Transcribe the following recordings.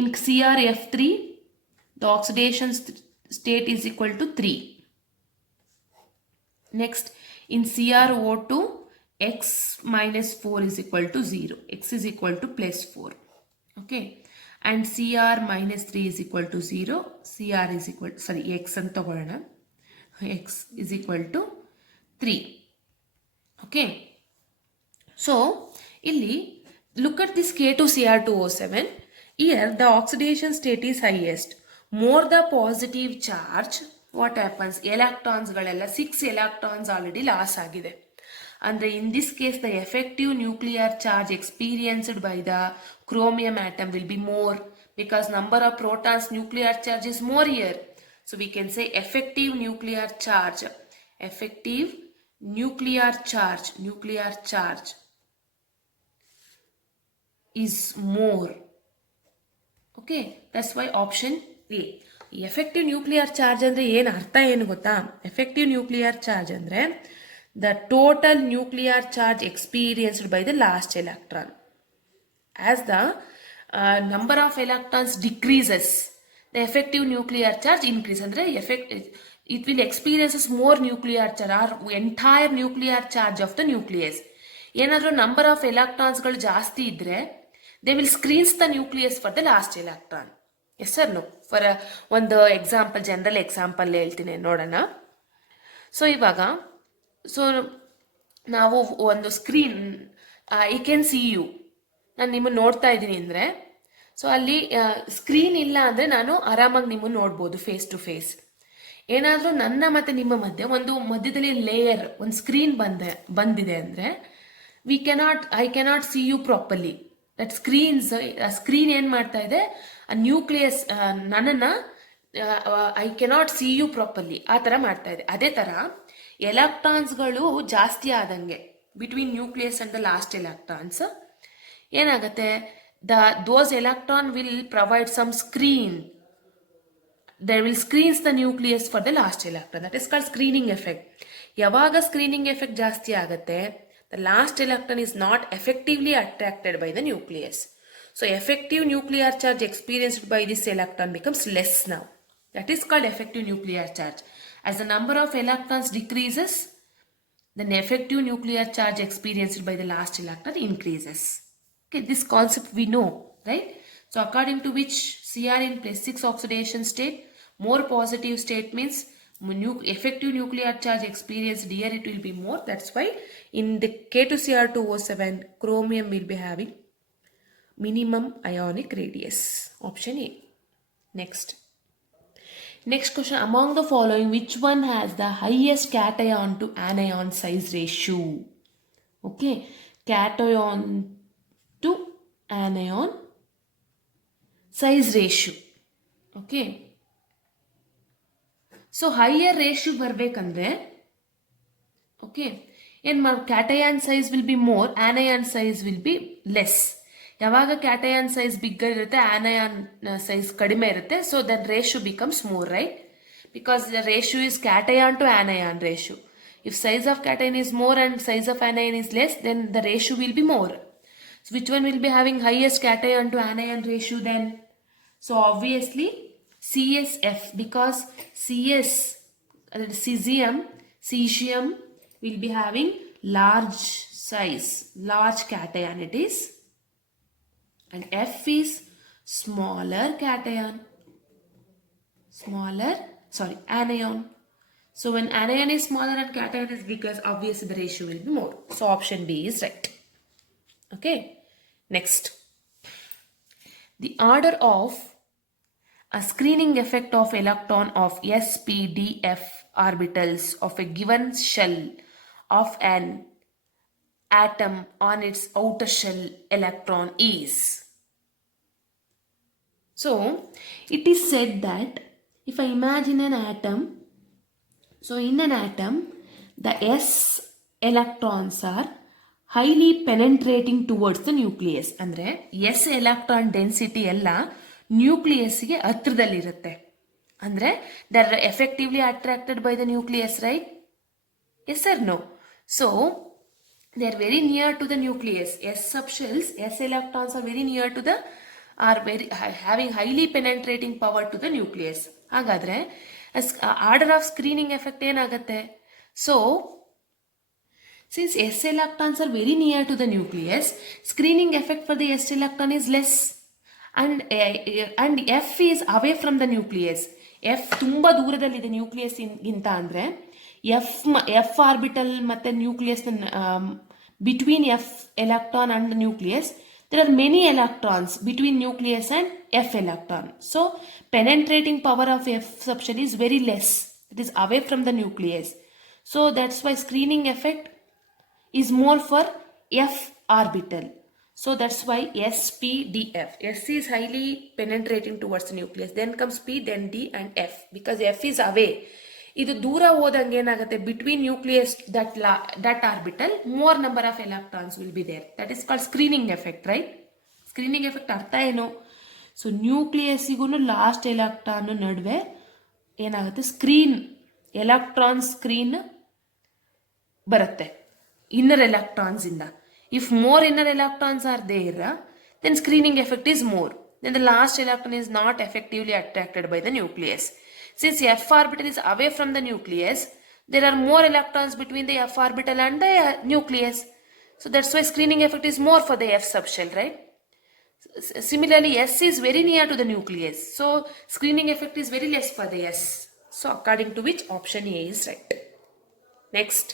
In CrF3, the oxidation state is equal to 3. Next, in CrO2, x minus 4 is equal to 0. X is equal to plus 4. Okay. And Cr minus 3 is equal to 0. Cr is equal to, sorry, x and ತಗೊಳ್ಳೋಣ. X is equal to 3. Okay. So, illi, look at this K2Cr2O7. Here, the oxidation state is highest. More the positive charge, what happens? Electrons galella 6 electrons already loss agide. And in this case, the effective nuclear charge experienced by the chromium atom will be more because number of protons nuclear charge is more here. So we can say effective nuclear charge is more. Okay, that's why option A. Effective nuclear charge andre ಏನು ಅರ್ಥ ಏನು ಗೊತ್ತಾ? Effective nuclear charge andre the total nuclear charge experienced by the last electron. As the number of electrons decreases, the effective nuclear charge increases. Andre it will experiences more nuclear charge or entire nuclear charge of the nucleus. ಏನಾದರೂ number of electrons ಗಳು ಜಾಸ್ತಿ ಇದ್ರೆ they will screens the nucleus for the last electron. Yes or no? For ಒಂದು example, general example ಹೇಳ್ತೀನಿ ನೋಡೋಣ. So ಇವಾಗ ನಾವು ಒಂದು screen, I can see you, ನಾನು ನಿಮ್ಮನ್ನು ನೋಡ್ತಾ ಇದ್ದೀನಿ ಅಂದರೆ, ಸೊ ಅಲ್ಲಿ ಸ್ಕ್ರೀನ್ ಇಲ್ಲ ಅಂದರೆ ನಾನು ಆರಾಮಾಗಿ ನಿಮ್ಮನ್ನು ನೋಡ್ಬೋದು ಫೇಸ್ ಟು ಫೇಸ್. ಏನಾದರೂ ನನ್ನ ಮತ್ತು ನಿಮ್ಮ ಮಧ್ಯೆ ಒಂದು ಮಧ್ಯದಲ್ಲಿ ಲೇಯರ್, ಒಂದು ಸ್ಕ್ರೀನ್ ಬಂದಿದೆ ಅಂದರೆ I cannot see you properly. That screen ಏನು ಮಾಡ್ತಾ ಇದೆ, ನ್ಯೂಕ್ಲಿಯಸ್ ನನ್ನನ್ನು I cannot see you properly ಆ ಥರ ಮಾಡ್ತಾ ಇದೆ. ಅದೇ ಥರ ಎಲೆಕ್ಟ್ರಾನ್ಸ್ಗಳು ಜಾಸ್ತಿ ಆದಂಗೆ between nucleus and the last electrons ಏನಾಗುತ್ತೆ, those electron will provide some screen. they will screens the nucleus for the last electron. That is called screening effect. ಯಾವಾಗ ಸ್ಕ್ರೀನಿಂಗ್ ಎಫೆಕ್ಟ್ ಜಾಸ್ತಿ ಆಗುತ್ತೆ, the last electron is not effectively attracted by the nucleus. So effective nuclear charge experienced by this electron becomes less now. That is called effective nuclear charge. As the number of electrons decreases, then effective nuclear charge experienced by the last electron increases. Okay, this concept we know, right? So according to which Cr in +6 oxidation state, more positive state means effective nuclear charge experienced here it will be more. That's why in the K2Cr2O7 chromium will be having minimum ionic radius. Option A. Next question, among the following which one has the highest cation to anion size ratio? Okay, cation to anion size ratio. Okay, so higher ratio ಬರಬೇಕಂದ್ರೆ okay ಏನು cation size will be more, anion size will be less. ಯಾವಾಗ cation size bigger ಇರುತ್ತೆ, anion size ಕಡಿಮೆ ಇರುತ್ತೆ, so then ratio becomes more, right? Because the ratio is cation to anion ratio. If size of cation is more and size of anion is less, then the ratio will be more. So which one will be having highest cation to anion ratio then? So obviously CSF, because CS, cesium will be having large size, large cation it is, and F is smaller cation, anion. So when anion is smaller and cation is bigger, obviously the ratio will be more. So option B is right. Okay, next, the order of a screening effect of electron of sp,d,f orbitals of a given shell of an atom on its outer shell electron is. So it is said that if I imagine an atom, so in an atom the s electrons are highly penetrating towards the nucleus. ಅಂದ್ರೆ s electron density ಎಲ್ಲ ನ್ಯೂಕ್ಲಿಯಸ್ಗೆ ಹತ್ರದಲ್ಲಿರುತ್ತೆ. ಅಂದರೆ they are effectively attracted by the nucleus, right? S R no? So they are very near to the nucleus. S subshells, S electrons are very near to the are very having highly penetrating power to the nucleus. ಹಾಗಾದ್ರೆ order of screening effect ಏನಾಗುತ್ತೆ? So since S electrons are very near to the nucleus, screening effect for the S electron is less, and F is away from the nucleus. F ತುಂಬಾ ದೂರದಲ್ಲಿದೆ ನ್ಯೂಕ್ಲಿಯಸ್ ಗಿಂತ ಅಂದ್ರೆ F orbital ಮತ್ತೆ nucleus between F electron and nucleus there are many electrons between nucleus and F electron. So penetrating power of F subshell is very less. It is away from the nucleus. So that's why screening effect is more for F orbital. So that's why SPDF. S is highly penetrating towards the nucleus. Then comes P, then D and F. Because F is away. ಇದು ದೂರ ಹೋದಂಗೆ ಏನಾಗುತ್ತೆ, between nucleus that orbital more number of electrons will be there. That is called screening effect, right? Screening effect ಅರ್ಥ ಏನು? So ನ್ಯೂಕ್ಲಿಯಸ್ಸಿಗೂ last electron ನಡುವೆ ಏನಾಗುತ್ತೆ, electron screen ಬರುತ್ತೆ inner electrons inda. If more inner electrons are there, then screening effect is more. Then the last electron is not effectively attracted by the nucleus. Since F orbital is away from the nucleus, there are more electrons between the F orbital and the nucleus. So that's why screening effect is more for the F subshell, right? Similarly, S is very near to the nucleus. So screening effect is very less for the S. So according to which option A is right. Next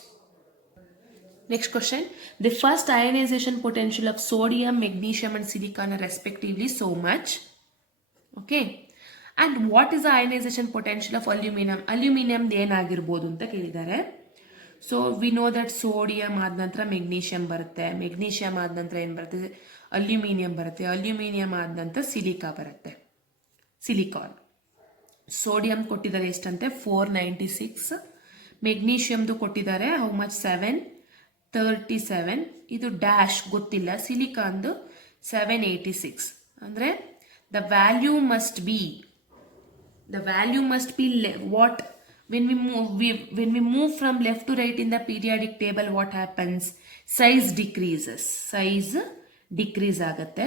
question. The first ionization potential of sodium, magnesium and silicon are respectively so much. Okay. And what is the ionization potential of aluminum? Aluminum ಏನಾಗಿರಬಹುದು ಅಂತ ಕೇಳಿದ್ದಾರೆ. So we know that sodium ಆದ ನಂತರ ಮೆಗ್ನೀಷಿಯಂ ಬರುತ್ತೆ, ಮೆಗ್ನೀಷಿಯಂ ಆದ ನಂತರ ಏನು ಬರುತ್ತೆ, ಅಲ್ಯೂಮಿನಿಯಂ ಬರುತ್ತೆ, ಅಲ್ಯೂಮಿನಿಯಂ ಆದ ನಂತರ ಸಿಲಿಕಾ ಬರುತ್ತೆ, ಸಿಲಿಕಾನ್. ಸೋಡಿಯಂ ಕೊಟ್ಟಿದ್ದಾರೆ ಎಷ್ಟಂತೆ 496, ಮೆಗ್ನೀಷಿಯಂದು ಕೊಟ್ಟಿದ್ದಾರೆ ಹೌ ಮಚ್ 737, ಇದು ಡ್ಯಾಶ್ ಗೊತ್ತಿಲ್ಲ, ಸಿಲಿಕಾನ್ದು 786. ಅಂದರೆ the value must be what? When we move from left to right in the periodic table, what happens? Size decreases. Size decrease ಆಗುತ್ತೆ,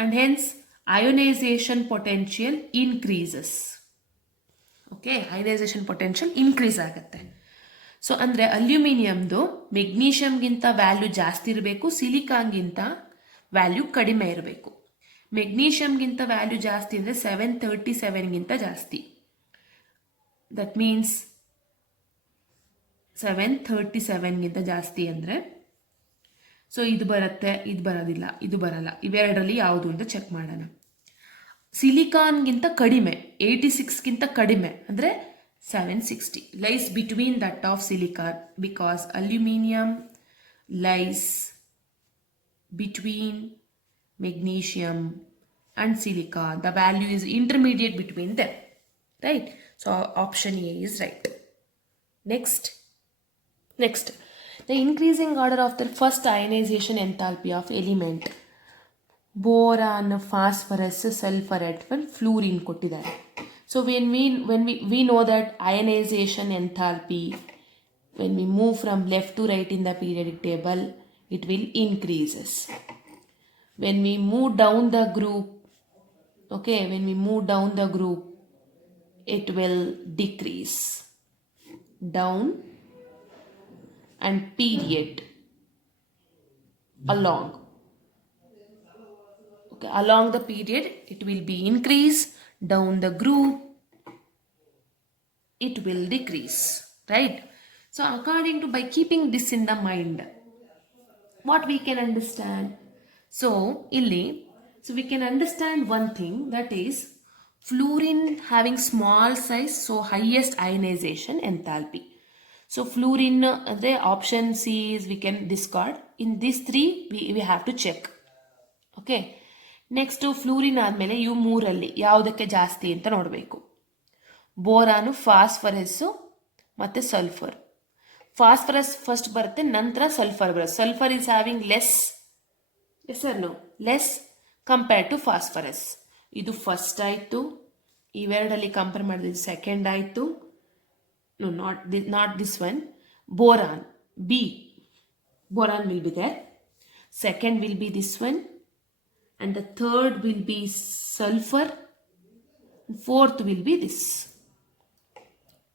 and hence ionization potential increases. Okay, ionization potential increase ಆಗುತ್ತೆ. ಸೊ ಅಂದರೆ ಅಲ್ಯೂಮಿನಿಯಮ್ದು ಮೆಗ್ನೀಷಿಯಮ್ಗಿಂತ ವ್ಯಾಲ್ಯೂ ಜಾಸ್ತಿ ಇರಬೇಕು, ಸಿಲಿಕಾನ್ಗಿಂತ ವ್ಯಾಲ್ಯೂ ಕಡಿಮೆ ಇರಬೇಕು. ಮೆಗ್ನೀಷಿಯಮ್ಗಿಂತ ವ್ಯಾಲ್ಯೂ ಜಾಸ್ತಿ ಅಂದರೆ 737ಗಿಂತ ಜಾಸ್ತಿ. ದಟ್ ಮೀನ್ಸ್ 737ಗಿಂತ ಜಾಸ್ತಿ ಅಂದರೆ ಸೊ ಇದು ಬರುತ್ತೆ, ಇದು ಬರೋದಿಲ್ಲ, ಇದು ಬರಲ್ಲ. ಇವೆರಡರಲ್ಲಿ ಯಾವುದು ಅಂತ ಚೆಕ್ ಮಾಡೋಣ. ಸಿಲಿಕಾನ್ಗಿಂತ ಕಡಿಮೆ 86ಗಿಂತ ಕಡಿಮೆ ಅಂದರೆ 760 lies between that of silicon, because aluminum lies between magnesium and silicon. The value is intermediate between them, right? So option A is right. Next, the increasing order of the first ionization enthalpy of element. Boron, phosphorus, sulfur, fluorine ಕೊಟ್ಟಿದ್ದಾರೆ. So when we know that ionization enthalpy, when we move from left to right in the periodic table, it will increases. When we move down the group, okay, it will decrease down, and period along. Okay, along the period it will be increase, down the group it will decrease, right? So according to, by keeping this in the mind, what we can understand, so we can understand one thing, that is fluorine having small size, so highest ionization enthalpy. So fluorine, the option C is we can discard. In these three we have to check. Okay, next fluorine ಆದಮೇಲೆ ಇವು ಮೂರಲ್ಲಿ ಯಾವುದಕ್ಕೆ ಜಾಸ್ತಿ ಅಂತ ನೋಡಬೇಕು. Boron, phosphorus ಮತ್ತು sulphur. Phosphorus first ಬರುತ್ತೆ, ನಂತರ ಸಲ್ಫರ್ ಬರುತ್ತೆ. Sulphur is having less, yes R no, less compare to phosphorus. ಇದು ಫಸ್ಟ್ ಆಯಿತು, ಇವೆರಡಲ್ಲಿ ಕಂಪೇರ್ ಮಾಡಿದ್ರೆ ಸೆಕೆಂಡ್ ಆಯಿತು. No, not this one. Boron, B. Boron will be there. Second will be this one. and the third will be sulfur, fourth will be this.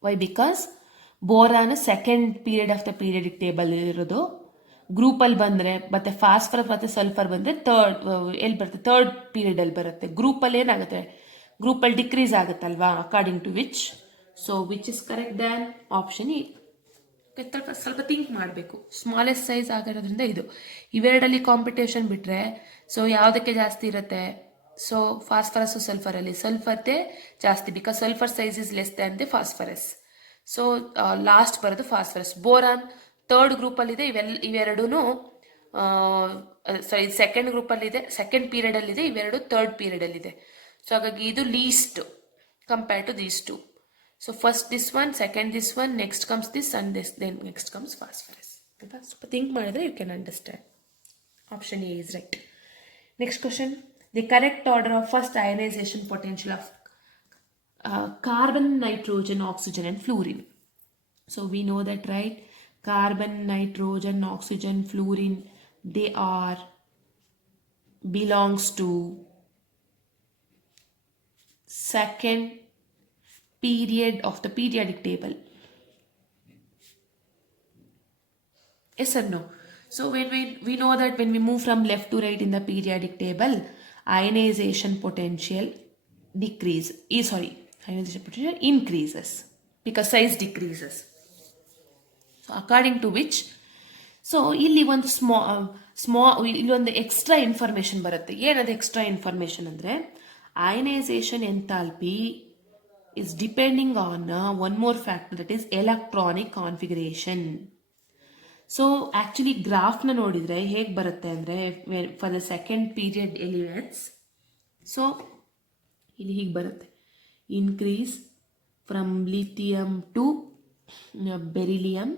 Why? Because boron second period of the periodic table ಇರೋದು, ಗ್ರೂಪಲ್ಲಿ ಬಂದರೆ ಮತ್ತೆ ಫಾಸ್ಫರಸ್ ಮತ್ತು ಸಲ್ಫರ್ ಬಂದರೆ ಎಲ್ಲಿ ಬರುತ್ತೆ, ಥರ್ಡ್ ಪೀರಿಯಡಲ್ಲಿ ಬರುತ್ತೆ. ಗ್ರೂಪಲ್ಲಿ ಏನಾಗುತ್ತೆ, ಗ್ರೂಪಲ್ಲಿ ಡಿಕ್ರೀಸ್ ಆಗುತ್ತಲ್ವಾ, according to which. So which is correct then option E. ಸ್ವಲ್ಪ ಥಿಂಕ್ ಮಾಡಬೇಕು. ಸ್ಮಾಲೆಸ್ಟ್ ಸೈಜ್ ಆಗಿರೋದ್ರಿಂದ ಇದು, ಇವೆರಡಲ್ಲಿ ಕಾಂಪಿಟೇಷನ್ ಬಿಟ್ಟರೆ ಸೊ ಯಾವುದಕ್ಕೆ ಜಾಸ್ತಿ ಇರುತ್ತೆ, ಸೊ ಫಾಸ್ಫರಸ್ ಸಲ್ಫರಲ್ಲಿ ಸಲ್ಫರ್ದೇ ಜಾಸ್ತಿ, because sulphur size is less than the phosphorus. So last ಬರೋದು ಫಾಸ್ಫರಸ್. ಬೋರಾನ್ ಥರ್ಡ್ ಗ್ರೂಪಲ್ಲಿದೆ, ಇವೆರಡೂ ಸಾರಿ ಸೆಕೆಂಡ್ ಗ್ರೂಪಲ್ಲಿದೆ, ಸೆಕೆಂಡ್ ಪೀರಿಯಡಲ್ಲಿದೆ, ಇವೆರಡು ಥರ್ಡ್ ಪೀರಿಯಡಲ್ಲಿದೆ. ಸೊ ಹಾಗಾಗಿ ಇದು least compared to these two. So first this one, second this one, next comes this, and this, then next comes phosphorus. Okay, so think madidre you can understand. Option A is right. Next question, the correct order of first ionization potential of carbon, nitrogen, oxygen and fluorine. So we know that, right? Carbon, nitrogen, oxygen, fluorine, they are belongs to second period of the periodic table. Yes or no? So when we know that when we move from left to right in the periodic table, ionization potential ionization potential increases because size decreases. So according to which, so ಇಲ್ಲಿ ಒಂದು ಇಲ್ಲಿ ಒಂದು extra information ಬರುತ್ತೆ. ಏನದು extra information ಅಂದರೆ, ionisation enthalpy is depending on one more factor, that is electronic configuration. So actually graph na nodidre hege barutte andre, for the second period elements, so ಇಲ್ಲಿ ಹೀಗೆ ಬರುತ್ತೆ, increase from lithium to beryllium,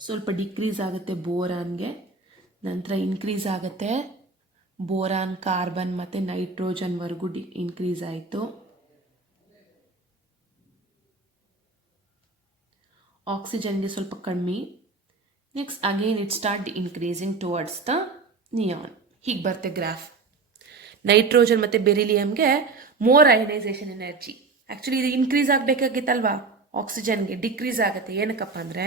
ಸ್ವಲ್ಪ ಡಿಕ್ರೀಸ್ ಆಗುತ್ತೆ ಬೋರಾನ್ಗೆ, ನಂತರ ಇನ್ಕ್ರೀಸ್ ಆಗುತ್ತೆ boron, carbon ಮತ್ತು ನೈಟ್ರೋಜನ್ವರೆಗೂ ಇನ್ಕ್ರೀಸ್ ಆಯಿತು. ಆಕ್ಸಿಜನ್ಗೆ ಸ್ವಲ್ಪ ಕಮ್ಮಿ. Next again it start increasing towards the neon. ಹೀಗೆ ಬರುತ್ತೆ ಗ್ರಾಫ್. ನೈಟ್ರೋಜನ್ ಮತ್ತು ಬೆರಿಲಿಯಮ್ಗೆ ಮೋರ್ ಅಯನೈಸೇಷನ್ ಎನರ್ಜಿ. ಆ್ಯಕ್ಚುಲಿ ಇದು ಇನ್ಕ್ರೀಸ್ ಆಗಬೇಕಾಗಿತ್ತಲ್ವಾ, ಆಕ್ಸಿಜನ್ಗೆ ಡಿಕ್ರೀಸ್ ಆಗುತ್ತೆ. ಏನಕ್ಕಪ್ಪ ಅಂದರೆ,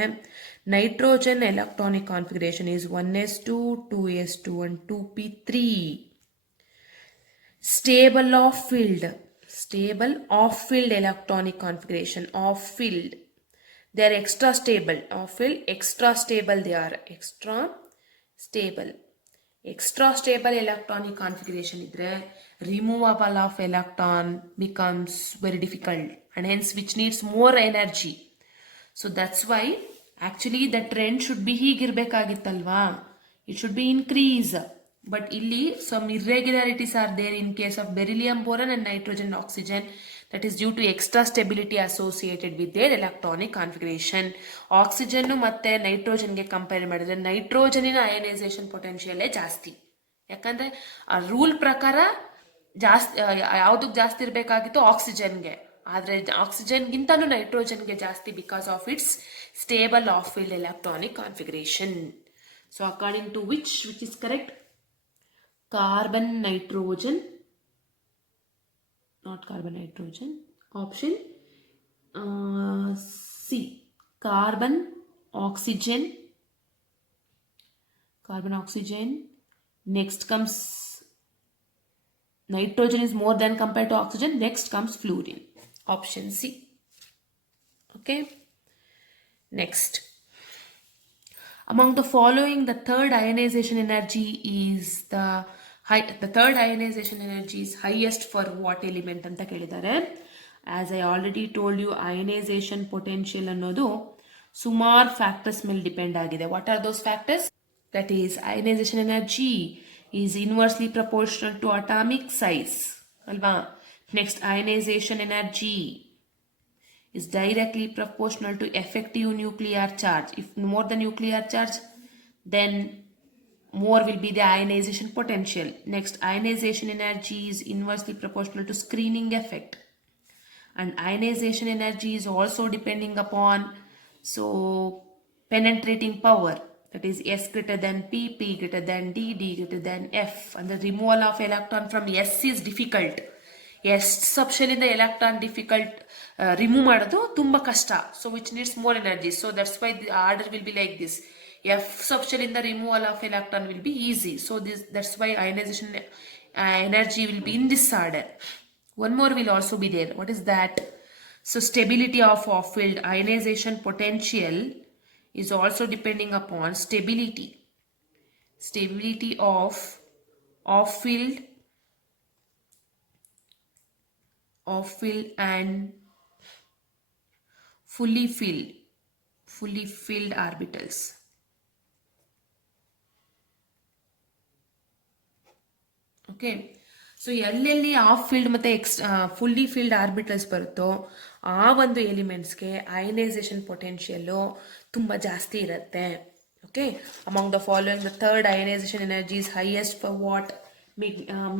nitrogen electronic configuration is 1s2, 2s2 and 2p3. Stable off-field electronic configuration, off-field. They are extra stable. Off-field, extra stable they are. Extra stable electronic configuration idre, removable of electron becomes very difficult, and hence which needs more energy. So that's why actually the trend should be higirಬೇಕಾಗಿತ್ತಲ್ವಾ, it should be increase. But illi some irregularities are there in case of beryllium, boron and nitrogen and oxygen. That is due to extra stability associated with their electronic configuration. Oxygen ಮತ್ತು ನೈಟ್ರೋಜನ್ಗೆ ಕಂಪೇರ್ ಮಾಡಿದ್ರೆ ನೈಟ್ರೋಜನಿನ ಅಯನೈಸೇಷನ್ ಪೊಟೆನ್ಷಿಯಲೇ ಜಾಸ್ತಿ. ಯಾಕಂದರೆ ಆ ರೂಲ್ ಪ್ರಕಾರ ಜಾಸ್ತಿ ಯಾವುದಕ್ಕೆ ಜಾಸ್ತಿ ಇರಬೇಕಾಗಿತ್ತು, ಆಕ್ಸಿಜನ್ಗೆ. ಆದರೆ ಆಕ್ಸಿಜನ್ಗಿಂತಲೂ ನೈಟ್ರೋಜನ್ಗೆ ಜಾಸ್ತಿ, because of its stable half filled electronic configuration. So according to which is correct? Carbon, nitrogen, not carbon, nitrogen. Option C. Carbon, oxygen. Next comes nitrogen is more than compared to oxygen. Next comes fluorine. Option C. Okay. Next. Among the following, the third ionization energy is the third ionization energy is highest for what element anta kelidare. As I already told you, ionization potential ಅನ್ನೋದು ಸುಮಾರು ಫ್ಯಾಕ್ಟರ್ಸ್ ಮೇಲೆ ಡಿಪೆಂಡ್ ಆಗಿದೆ. What are those factors? That is, ionization energy is inversely proportional to atomic size, alva. Next, ionization energy is directly proportional to effective nuclear charge. If more the nuclear charge, then more will be the ionization potential. Next, ionization energy is inversely proportional to screening effect. And ionization energy is also depending upon penetrating power. that is S greater than P, P greater than D, D greater than F. And the removal of electron from S is difficult. S option in the electron difficult remove ಮಾಡೋದು ತುಂಬಾ ಕಷ್ಟ, so which needs more energy. So that's why the order will be like this. F option in the removal of electron will be easy, so that's why ionization energy will be in this order. One more will also be there. What is that? So stability of off-field ionization potential is also depending upon stability of off-field and fully filled orbitals. Okay, so ಎಲ್ಲೆಲ್ಲಿ half filled ಮತ್ತು fully filled orbitals ಬರುತ್ತೋ ಆ ಒಂದು ಎಲಿಮೆಂಟ್ಸ್ಗೆ ionisation potential ತುಂಬ ಜಾಸ್ತಿ ಇರುತ್ತೆ. Okay, among the following the third ionisation energy is highest for what?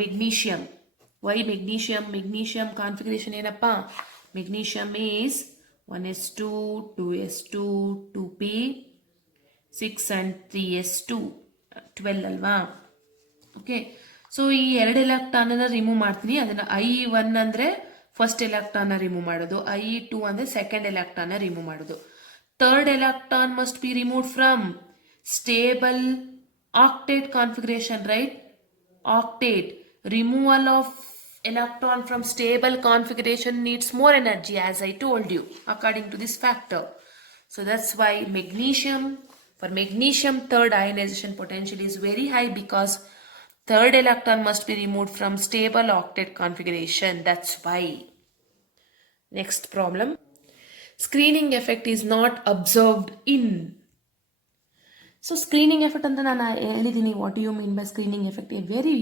Magnesium. Why magnesium configuration ಏನಪ್ಪ? Magnesium is 1s2 2s2 2p 6 and 3s2 12 ಅಲ್ವಾ? ಓಕೆ, ಸೊ ಈ 2 ಎಲೆಕ್ಟ್ರಾನ್ ರಿಮೂವ್ ಮಾಡ್ತೀನಿ. ಅದನ್ನ I1 ಅಂದ್ರೆ ಫಸ್ಟ್ ಎಲೆಕ್ಟ್ರಾನ್ ರಿಮೂವ್ ಮಾಡೋದು, I2 ಅಂದ್ರೆ ಸೆಕೆಂಡ್ ಎಲೆಕ್ಟ್ರಾನ್ ರಿಮೂವ್ ಮಾಡೋದು. Third electron must be removed from stable octet configuration, right? Octet. Removal of electron from stable configuration needs more energy, as I told you, according to this factor. So that's why for magnesium third ionization potential is very high, because third electron must be removed from stable octet configuration. That's why. Next problem. Screening effect is not observed in. So screening effect anta nanu helidini. What do you mean by screening effect? A very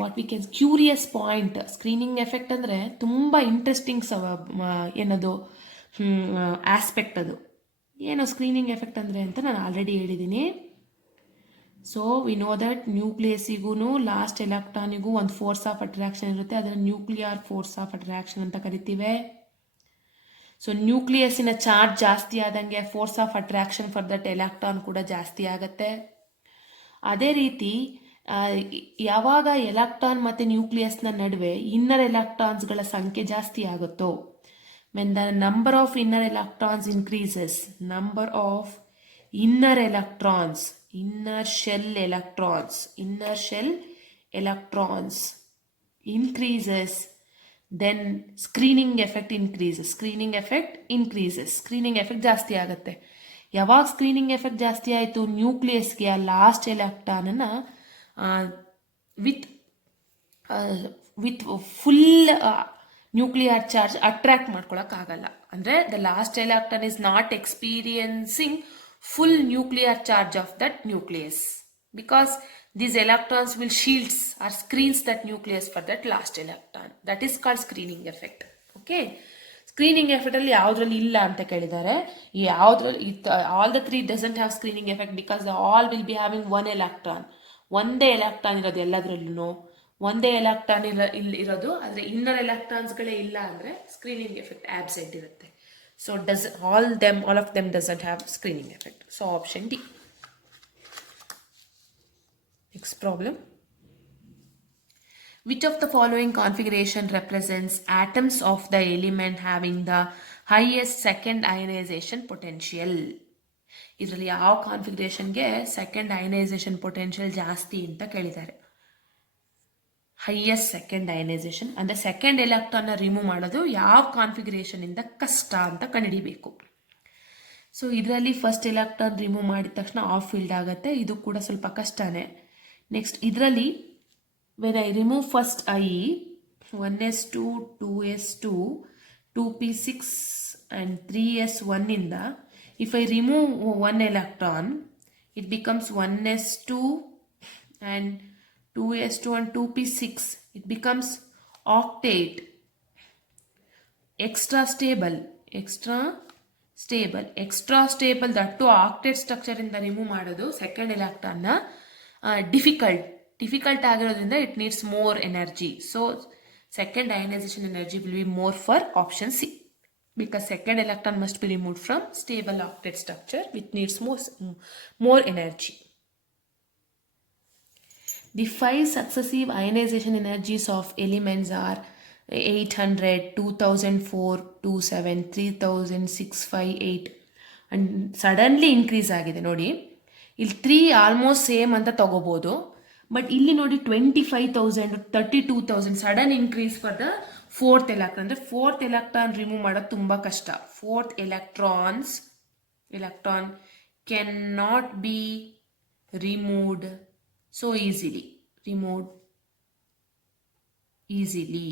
what we can curious point. Screening effect ಅಂದ್ರೆ ತುಂಬಾ ಇಂಟ್ರೆಸ್ಟಿಂಗ್ ಏನದು ಆಸ್ಪೆಕ್ಟ್. ಅದು ಏನು screening effect ಅಂದರೆ ಅಂತ ನಾನು already ಹೇಳಿದ್ದೀನಿ. So we know that ನ್ಯೂಕ್ಲಿಯಸ್ಸಿಗೂ ಲಾಸ್ಟ್ ಎಲೆಕ್ಟ್ರಾನಿಗೂ ಒಂದು ಫೋರ್ಸ್ ಆಫ್ ಅಟ್ರಾಕ್ಷನ್ ಇರುತ್ತೆ, ಅದನ್ನು ನ್ಯೂಕ್ಲಿಯರ್ ಫೋರ್ಸ್ ಆಫ್ ಅಟ್ರಾಕ್ಷನ್ ಅಂತ ಕರಿತೀವಿ. ಸೊ ನ್ಯೂಕ್ಲಿಯಸ್ಸಿನ ಚಾರ್ಜ್ ಜಾಸ್ತಿ ಆದಂಗೆ force of attraction for that electron ಕೂಡ ಜಾಸ್ತಿ ಆಗುತ್ತೆ. ಅದೇ ರೀತಿ ಯಾವಾಗ ಎಲೆಕ್ಟ್ರಾನ್ ಮತ್ತು ನ್ಯೂಕ್ಲಿಯಸ್ನ ನಡುವೆ ಇನ್ನರ್ ಎಲೆಕ್ಟ್ರಾನ್ಸ್ಗಳ ಸಂಖ್ಯೆ ಜಾಸ್ತಿ ಆಗುತ್ತೋ, when the number of inner electrons increases, number of inner shell electrons increases, then screening effect increases. Screening effect ಜಾಸ್ತಿ ಆಗುತ್ತೆ. ಯಾವಾಗ ಸ್ಕ್ರೀನಿಂಗ್ ಎಫೆಕ್ಟ್ ಜಾಸ್ತಿ ಆಯಿತು? ನ್ಯೂಕ್ಲಿಯಸ್ಗೆ ಆ ಲಾಸ್ಟ್ ಎಲೆಕ್ಟ್ರಾನನ್ನು with full nuclear charge attract ಮಾಡ್ಕೊಳಕ್ಕಾಗಲ್ಲ. ಅಂದರೆ the last electron is not experiencing full nuclear charge of that nucleus, because these electrons will shields or screens that nucleus for that last electron. That is called screening effect. Okay, screening effect ಅಲ್ಲಿ ಯಾವುದ್ರಲ್ಲಿ ಇಲ್ಲ ಅಂತ ಕೇಳಿದ್ದಾರೆ. ಯಾವುದ್ರಲ್ಲಿ all the three doesn't have screening effect, because they all will be having one electron. ಒಂದೇ ಎಲೆಕ್ಟ್ರಾನ್ ಇರೋದು ಎಲ್ಲದರಲ್ಲೂ, ಒಂದೇ ಎಲೆಕ್ಟ್ರಾನ್ ಇರೋದು, ಆದರೆ ಇನ್ನರ್ ಎಲೆಕ್ಟ್ರಾನ್ಸ್ಗಳೇ ಇಲ್ಲ ಅಂದರೆ ಸ್ಕ್ರೀನಿಂಗ್ ಎಫೆಕ್ಟ್ ಆಬ್ಸೆಂಟ್ ಇರುತ್ತೆ. So all of them doesn't have screening effect. So option D. Next problem. Which of the following configuration represents atoms of the element having the highest second ionization potential? ಇದರಲ್ಲಿ ಯಾವ ಕಾನ್ಫಿಗರೇಷನ್ಗೆ second ionisation potential ಜಾಸ್ತಿ ಅಂತ ಕೇಳಿದ್ದಾರೆ. Highest second ionisation ಅಂದರೆ ಸೆಕೆಂಡ್ ಎಲೆಕ್ಟ್ರಾನ್ನ ರಿಮೂವ್ ಮಾಡೋದು ಯಾವ ಕಾನ್ಫಿಗರೇಷನಿಂದ ಕಷ್ಟ ಅಂತ ಕಂಡುಹಿಡಿಬೇಕು. ಸೊ ಇದರಲ್ಲಿ ಫಸ್ಟ್ ಎಲೆಕ್ಟ್ರಾನ್ ರಿಮೂವ್ ಮಾಡಿದ ತಕ್ಷಣ ಆಫ್ ಫೀಲ್ಡ್ ಆಗುತ್ತೆ, ಇದು ಕೂಡ ಸ್ವಲ್ಪ ಕಷ್ಟನೇ. ನೆಕ್ಸ್ಟ್ ಇದರಲ್ಲಿ when I remove first I, 1s2 2s2 2p6 and 3s1 ಇಂದ if I remove one electron, it becomes 1s2 and 2s2 and 2p6. It becomes octet, extra stable, that to octet structure ಇಂದ ರಿಮೂವ್ ಮಾಡೋದು ಸೆಕೆಂಡ್ ಎಲೆಕ್ಟ್ರಾನ್ನ ಡಿಫಿಕಲ್ಟ್ ಆಗಿರೋದ್ರಿಂದ it needs more energy. So second ionisation energy will be more for option C. because second electron must be removed from stable octet structure which needs more energy. The 5 successive ionization energies of elements are 800, 2004, 27, 3658 and suddenly increase ಆಗಿದೆ ನೋಡಿ. ಇಲ್ಲಿ 3 almost same ಅಂತ ತಗೋಬಹುದು, ಬಟ್ ಇಲ್ಲಿ ನೋಡಿ 25,000, 32,000 sudden increase for the fourth electron. ಅಂದರೆ fourth electron remove ಮಾಡೋದು ತುಂಬ ಕಷ್ಟ. Fourth electron can not be removed so removed easily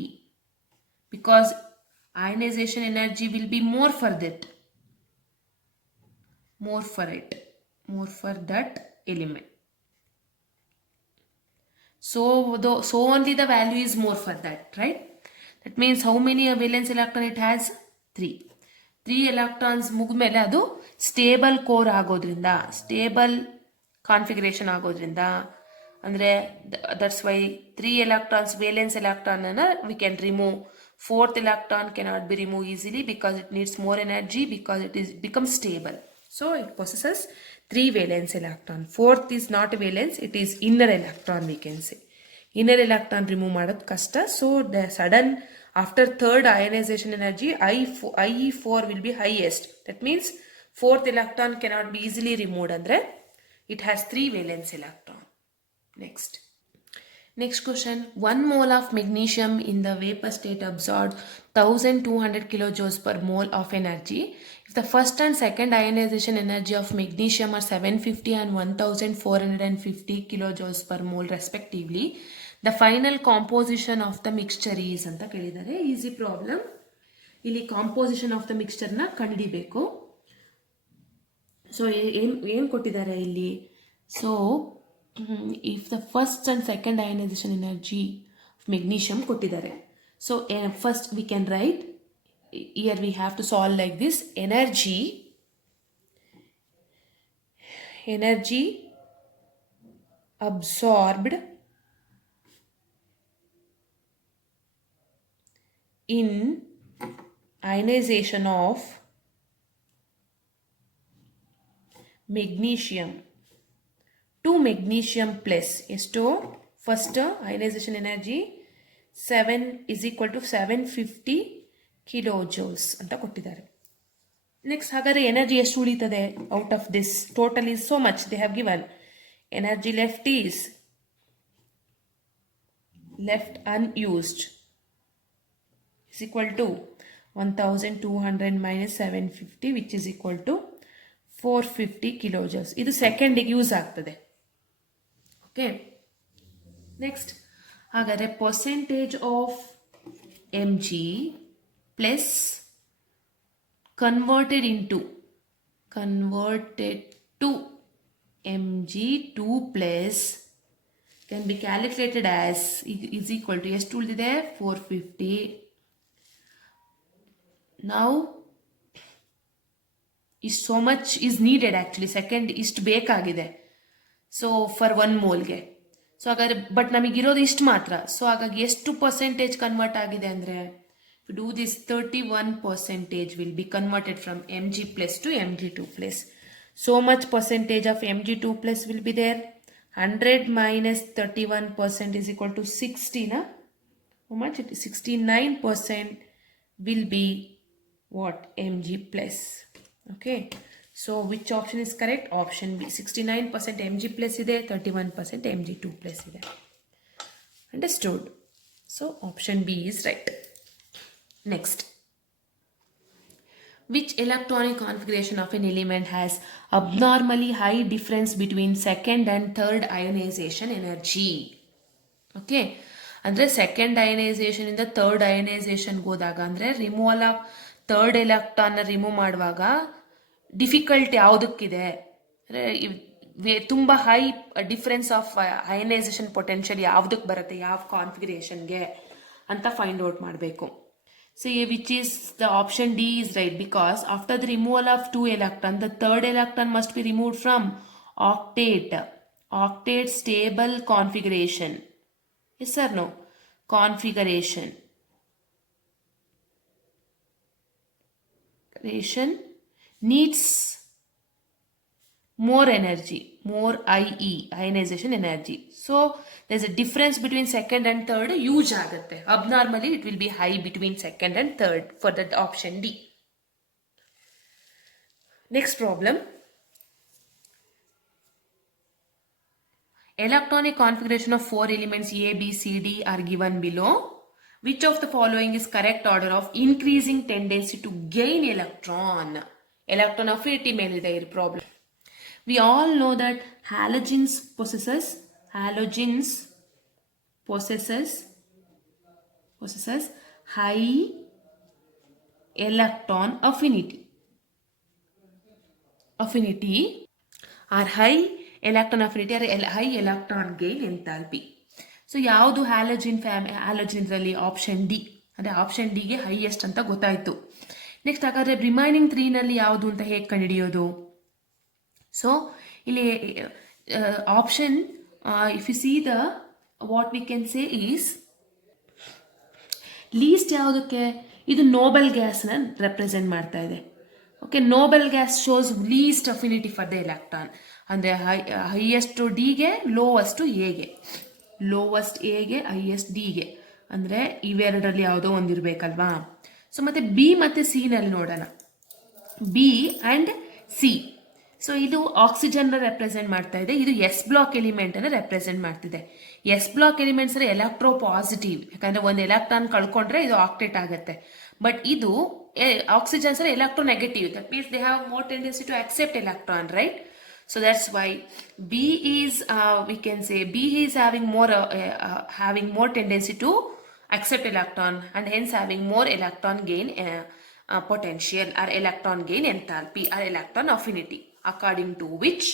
because ionization energy will be more for that element. So only the value is more for that, right? That means how many valence electron it has? 3 electrons ಮುಗಿದ್ಮೇಲೆ ಅದು stable core ಆಗೋದ್ರಿಂದ, stable configuration ಆಗೋದ್ರಿಂದ, ಅಂದರೆ that's why 3 electrons valence electron we can remove. Fourth electron cannot be removed easily because it needs more energy because it becomes stable. So it possesses 3 valence electron. Fourth is not valence, it is inner electron we can say. Inner electron remove ಮಾಡೋದು ಕಷ್ಟ. So the sudden after third ionization energy IE4 will be highest. That means fourth electron cannot be easily removed andre it has 3 valence electron. Next question. 1 mole of magnesium in the vapor state absorbed 1200 kilojoules per mole of energy. If the first and second ionization energy of magnesium are 750 and 1450 kilojoules per mole respectively, the final composition of the mixture is ಅಂತ ಕೇಳಿದ್ದಾರೆ. Easy problem. ಇಲ್ಲಿ composition of the ಮಿಕ್ಸ್ಚರ್ನ ಕಂಡುಹಿಡಿಬೇಕು. ಸೊ ಏನು ಕೊಟ್ಟಿದ್ದಾರೆ ಇಲ್ಲಿ? So if the first and second ionization energy of magnesium ಕೊಟ್ಟಿದ್ದಾರೆ. So first we can write, here we have to solve like this. Energy absorbed in ionization of magnesium to magnesium plus ಎಷ್ಟು first ionization energy 7 is equal to 750 kilojoules ಅಂತ ಕೊಟ್ಟಿದ್ದಾರೆ. ನೆಕ್ಸ್ಟ್ ಹಾಗಾದರೆ ಎನರ್ಜಿ ಎಷ್ಟು ಉಳಿತದೆ out of this? Total is so much they have given. Energy left unused is equal to 1200 minus 750 which is equal to 450 kilojoules. ಇದು ಸೆಕೆಂಡಿಗೆ ಯೂಸ್ ಆಗ್ತದೆ. Okay, next ಹಾಗಾದರೆ percentage of mg plus converted to mg2 plus can be calculated as is equal to ಎಷ್ಟು ಉಳಿದಿದೆ 450. Now is so much is needed actually, second ಇಷ್ಟು ಬೇಕಾಗಿದೆ. So for 1 ಮೋಲ್ಗೆ. ಸೊ ಹಾಗಾದರೆ ಬಟ್ ನಮಗಿರೋದು ಇಷ್ಟು ಮಾತ್ರ. ಸೊ ಹಾಗಾಗಿ ಎಷ್ಟು ಪರ್ಸೆಂಟೇಜ್ ಕನ್ವರ್ಟ್ ಆಗಿದೆ ಅಂದರೆ do this 31% will be converted from mg plus to mg2 plus. So much percentage of mg2 plus will be there. 100 minus 31% is equal to 60. How much? It is 69% will be what? mg plus. Okay. So which option is correct? Option B. 69% mg plus ide, 31% mg2 plus ide. Understood? So option B is right. Next, which electronic configuration of an element has abnormally high difference between second and third ionization energy? Okay, ಅಂದರೆ second ionisation ಇಂದ ಥರ್ಡ್ ಅಯನೈಸೇಷನ್ಗೆ ಹೋದಾಗ ಅಂದರೆ removal of third ಎಲೆಕ್ಟ್ರಾನ್ನ ರಿಮೂವ್ ಮಾಡುವಾಗ ಡಿಫಿಕಲ್ಟ್ ಯಾವುದಕ್ಕಿದೆ ಅಂದರೆ ತುಂಬ high difference of ionisation potential ಯಾವುದಕ್ಕೆ ಬರುತ್ತೆ, ಯಾವ ಕಾನ್ಫಿಗರೇಷನ್ಗೆ ಅಂತ ಫೈಂಡ್ ಔಟ್ ಮಾಡಬೇಕು. So which is the option D is right, because after the removal of 2 electrons, the third electron must be removed from octet stable configuration. Yes or no? Configuration. acceleration needs more energy, more IE, ionization energy. So there's a difference between second and third, huge agutte. Abnormally, it will be high between second and third for that option D. Next problem. Electronic configuration of 4 elements A, B, C, D are given below. Which of the following is correct order of increasing tendency to gain electron? Electron affinity melide problem. We all know that halogens possesses high electron affinity or high electron affinity or high electron gain enthalpy. So ಯಾವುದು halogen ಇದರಲ್ಲಿ option D, ಅಂದರೆ option ಡಿಗೆ highest ಅಂತ ಗೊತ್ತಾಯಿತು. Next ಹಾಗಾದರೆ remaining 3ನಲ್ಲಿ ಯಾವುದು ಅಂತ ಹೇಗೆ ಕಂಡುಹಿಡಿಯೋದು? ಸೊ ಇಲ್ಲಿ option if you see the what we can say is least ಯಾವುದಕ್ಕೆ? ಇದು ನೋಬಲ್ ಗ್ಯಾಸ್ನ ರೆಪ್ರೆಸೆಂಟ್ ಮಾಡ್ತಾ ಇದೆ. Okay, noble gas shows least affinity for the electron, ಅಂದರೆ ಹೈಯೆಸ್ಟ್ ಡಿಗೆ ಲೋವೆಸ್ಟ್ ಎಗೆ, ಲೋವೆಸ್ಟ್ ಎಗೆ ಹೈಯೆಸ್ಟ್ ಡಿಗೆ, ಅಂದರೆ ಇವೆರಡರಲ್ಲಿ ಯಾವುದೋ ಒಂದಿರಬೇಕಲ್ವಾ? ಸೊ ಮತ್ತೆ ಬಿ ಮತ್ತು ಸಿನಲ್ಲಿ ನೋಡೋಣ. B and C. ಸೊ ಇದು ಆಕ್ಸಿಜನ್ ರೆಪ್ರೆಸೆಂಟ್ ಮಾಡ್ತಾ ಇದೆ, ಇದು ಎಸ್ ಬ್ಲಾಕ್ ಎಲಿಮೆಂಟ್ ಅನ್ನು ರೆಪ್ರೆಸೆಂಟ್ ಮಾಡ್ತಿದೆ. ಎಸ್ ಬ್ಲಾಕ್ ಎಲಿಮೆಂಟ್ಸ್ ಅಂದರೆ ಎಲೆಕ್ಟ್ರೋ ಪಾಸಿಟಿವ್, ಯಾಕಂದ್ರೆ ಒಂದು ಎಲೆಕ್ಟ್ರಾನ್ ಕಳ್ಕೊಂಡ್ರೆ ಇದು ಆಕ್ಟೇಟ್ ಆಗುತ್ತೆ. ಬಟ್ ಇದು oxygens are electronegative. That means they have more tendency to accept electron, right? So that's why B is we can say B is having more tendency to accept electron and hence having more electron gain potential or electron gain enthalpy or electron affinity. According to which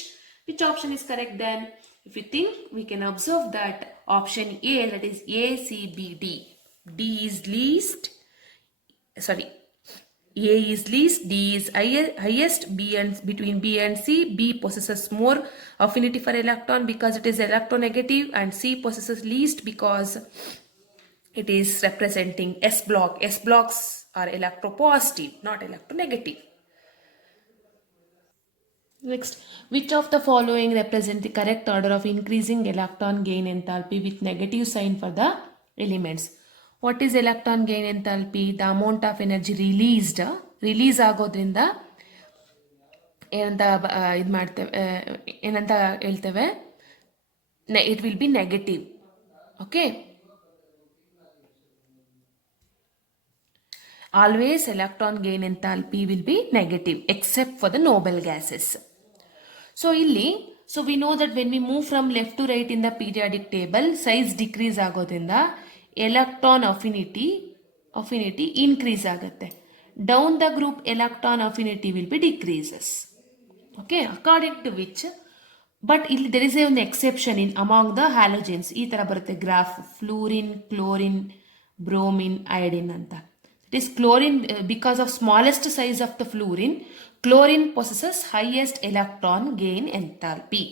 option is correct then? If you think, we can observe that option A, that is A, C, B, D. D is least. Sorry. A is least, D is highest, between B and C, B possesses more affinity for electron because it is electronegative, and C possesses least because it is representing S block. S blocks are electropositive, not electronegative. Next, which of the following represent the correct order of increasing electron gain enthalpy with negative sign for the elements? What is electron gain enthalpy? The amount of energy release ಆಗೋದ್ರಿಂದ ಏನಂತ ಹೇಳ್ತೇವೆ? It will be negative. Okay. Always electron gain enthalpy will be negative except for the noble gases. So we know that when we move from left to right in the periodic table, size decrease ಆಗೋದ್ರಿಂದ electron affinity increase ಆಗುತ್ತೆ. Down the group electron affinity will be decreases. Okay, according to which, but there is an exception in among the halogens. ಈ ತರ ಬರುತ್ತೆ graph, fluorine, chlorine, bromine, iodine ಅಂತ. It is chlorine, because of smallest size of the fluorine, chlorine possesses highest electron gain enthalpy.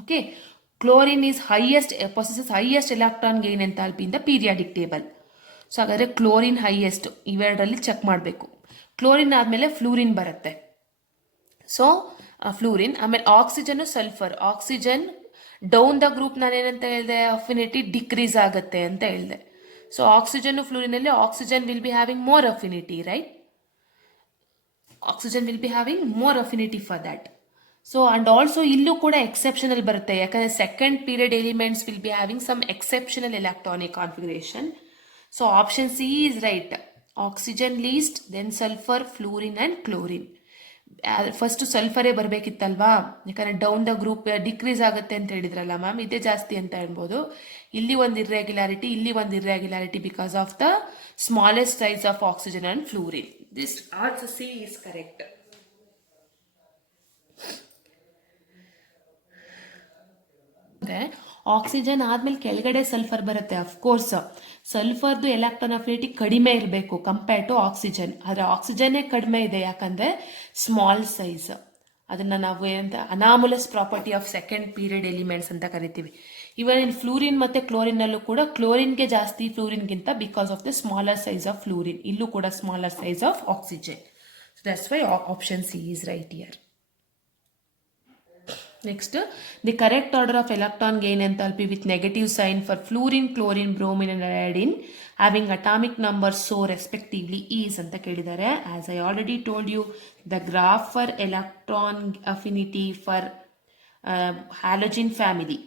Okay, chlorine is possesses highest electron gain enthalpy in the periodic table. So ಹಾಗಾದ್ರೆ chlorine highest, ಇವೆರಡರಲ್ಲಿ check ಮಾಡಬೇಕು. Chlorine ಆದಮೇಲೆ fluorine ಬರುತ್ತೆ. So fluorine, ಆಮೇಲೆ oxygen, sulphur. Oxygen down the group ನಾನೇನಂತ ಹೇಳಿದೆ? Affinity decrease ಆಗುತ್ತೆ ಅಂತ ಹೇಳಿದೆ. ಸೊ ಆಕ್ಸಿಜನ್ ಫ್ಲೂರಿನಲ್ಲಿ oxygen will be having more affinity, right? Oxygen will be having more affinity for that. So and also ಇಲ್ಲೂ ಕೂಡ ಎಕ್ಸೆಪ್ಷನಲ್ ಬರುತ್ತೆ, ಯಾಕಂದ್ರೆ second period elements will be having some exceptional electronic configuration. So option C is right. Oxygen least, then sulphur, fluorine and chlorine. First ಸಲ್ಫರೇ ಬರಬೇಕಿತ್ತಲ್ವಾ, ಯಾಕಂದ್ರೆ down the group decrease ಆಗುತ್ತೆ ಅಂತ ಹೇಳಿದ್ರಲ್ಲ ಮ್ಯಾಮ್, ಇದೇ ಜಾಸ್ತಿ ಅಂತ ಹೇಳ್ಬೋದು. ಇಲ್ಲಿ ಒಂದು ಇರ್ರೆಗ್ಯುಲಾರಿಟಿ, ಇಲ್ಲಿ ಒಂದು irregularity because of the smallest size of oxygen and fluorine. This also C is correct. Oxygen ಆದ್ಮೇಲೆ ಕೆಳಗಡೆ ಸಲ್ಫರ್ ಬರುತ್ತೆ. ಅಫ್ಕೋರ್ಸ್ ಸಲ್ಫರ್ದು ಎಲೆಕ್ಟ್ರಾನ್ ಅಫಿನಿಟಿ ಕಡಿಮೆ ಇರಬೇಕು ಕಂಪೇರ್ ಟು ಆಕ್ಸಿಜನ್, ಆದರೆ ಆಕ್ಸಿಜನ್ನೇ ಕಡಿಮೆ ಇದೆ, ಯಾಕಂದ್ರೆ ಸ್ಮಾಲ್ ಸೈಜ್. ಅದನ್ನ ನಾವು ಏನಂತ anomalous property of second period elements ಅಂತ ಕರಿತೀವಿ. ಇವನ್ ಇನ್ ಫ್ಲೂರಿನ್ ಮತ್ತೆ ಕ್ಲೋರಿನ್ ಅಲ್ಲೂ ಕೂಡ ಕ್ಲೋರಿನ್ಗೆ ಜಾಸ್ತಿ ಫ್ಲೂರಿನ್ಗಿಂತ, because of the smaller size of fluorine. ಇಲ್ಲೂ ಕೂಡ smaller size of oxygen. That's why option C is right here. Next, the correct order of electron gain enthalpy with negative sign for fluorine, chlorine, bromine and iodine having atomic numbers so respectively is ಅಂತ ಕೇಳಿದ್ದಾರೆ. As I already told you, the graph for electron affinity for halogen family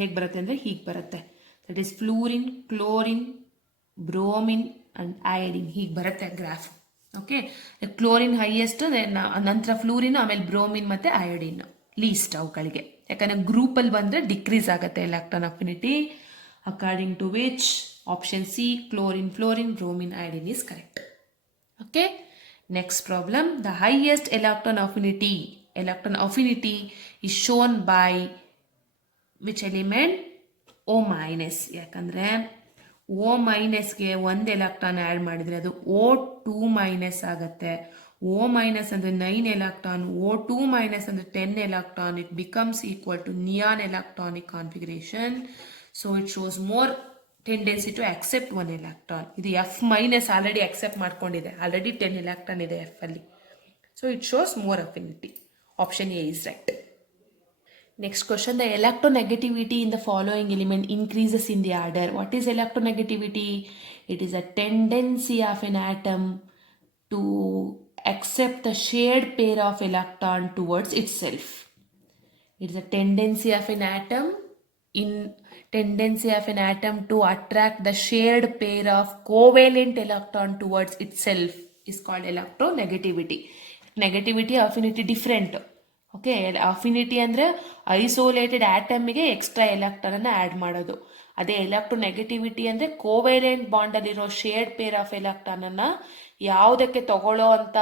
ಹೇಗೆ ಬರುತ್ತೆ ಅಂದರೆ ಹೀಗೆ ಬರುತ್ತೆ. That is fluorine, chlorine, bromine and iodine ಹೀಗೆ ಬರುತ್ತೆ graph. Okay, chlorine highest, ನಂತರ ಫ್ಲೂರಿನ್, ಆಮೇಲೆ ಬ್ರೋಮಿನ್ ಮತ್ತು ಅಯೋಡಿನ್ ಲೀಸ್ಟ್ ಅವುಗಳಿಗೆ. ಯಾಕಂದರೆ ಗ್ರೂಪಲ್ಲಿ ಬಂದರೆ ಡಿಕ್ರೀಸ್ ಆಗುತ್ತೆ electron affinity. According to which option C, chlorine, fluorine, bromine, iodine is correct. Okay, next problem. The highest electron affinity is shown by which element? O minus. ಯಾಕಂದರೆ O ಮೈನಸ್ಗೆ ಒಂದು electron add ಮಾಡಿದರೆ ಅದು O2 minus ಆಗುತ್ತೆ. O minus ಅಂದರೆ 9 electron, O2 minus ಅಂದರೆ 10 electron. It becomes equal to neon electronic configuration. So it shows more tendency to accept 1 electron. ಇದು F minus already accept ಮಾಡ್ಕೊಂಡಿದೆ, ಆಲ್ರೆಡಿ 10 ಎಲೆಕ್ಟ್ರಾನ್ ಇದೆ F ಅಲ್ಲಿ. So it shows more affinity. Option A is right. Next question, the electronegativity in the following element increases in the order. What is electronegativity? It is a tendency of an atom to accept the shared pair of electron towards itself. It is a tendency of an atom to attract the shared pair of covalent electron towards itself is called electronegativity. Negativity, affinity different. Okay, affinity ಅಂದರೆ ಐಸೋಲೇಟೆಡ್ ಆಟಮಿಗೆ ಎಕ್ಸ್ಟ್ರಾ ಎಲೆಕ್ಟ್ರಾನನ್ನು ಆ್ಯಡ್ ಮಾಡೋದು. ಅದೇ ಎಲೆಕ್ಟ್ರೋನೆಗೆಟಿವಿಟಿ ಅಂದರೆ ಕೋವೆಲೆಂಟ್ ಬಾಂಡಲ್ಲಿರೋ ಶೇರ್ಡ್ pair of ಎಲೆಕ್ಟ್ರಾನನ್ನು ಯಾವುದಕ್ಕೆ ತಗೊಳ್ಳೋ ಅಂಥ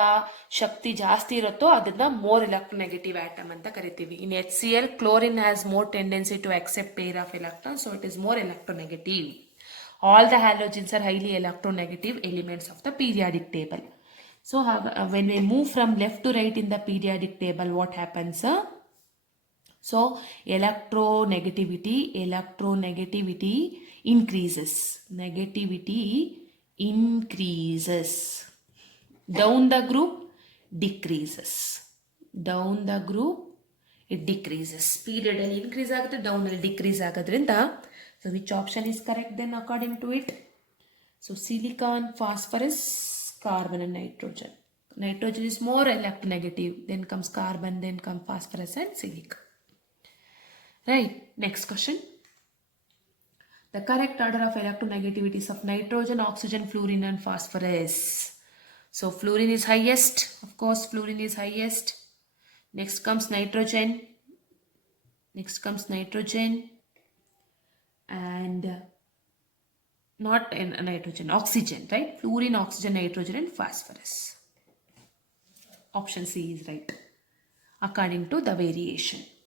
ಶಕ್ತಿ ಜಾಸ್ತಿ ಇರುತ್ತೋ ಅದನ್ನು ಮೋರ್ ಎಲೆಕ್ಟ್ರೋನೆಗೆಟಿವ್ ಆಟಮ್ ಅಂತ ಕರಿತೀವಿ. In HCl, chlorine has more tendency to accept pair of electron, so it is more electronegative. All the halogens are highly electronegative elements of the periodic table. So when we move from left to right in the periodic table, what happens? So electronegativity increases. Negativity increases. Down the group decreases. Down the group it decreases. Period ಅಲ್ಲಿ increase ಆಗುತ್ತೆ, down ಅಲ್ಲಿ decrease ಆಗೋದ್ರಿಂದ. So which option is correct then according to it? So silicon, phosphorus, carbon and nitrogen. Nitrogen is more electronegative, then comes carbon, then comes phosphorus and silicon. Right, next question. The correct order of electronegativities of nitrogen, oxygen, fluorine and phosphorus. So fluorine is highest, of course fluorine is highest. Next comes nitrogen. And not nitrogen, oxygen, right? Fluorine, oxygen, nitrogen and phosphorus. Option C is right according to the variation.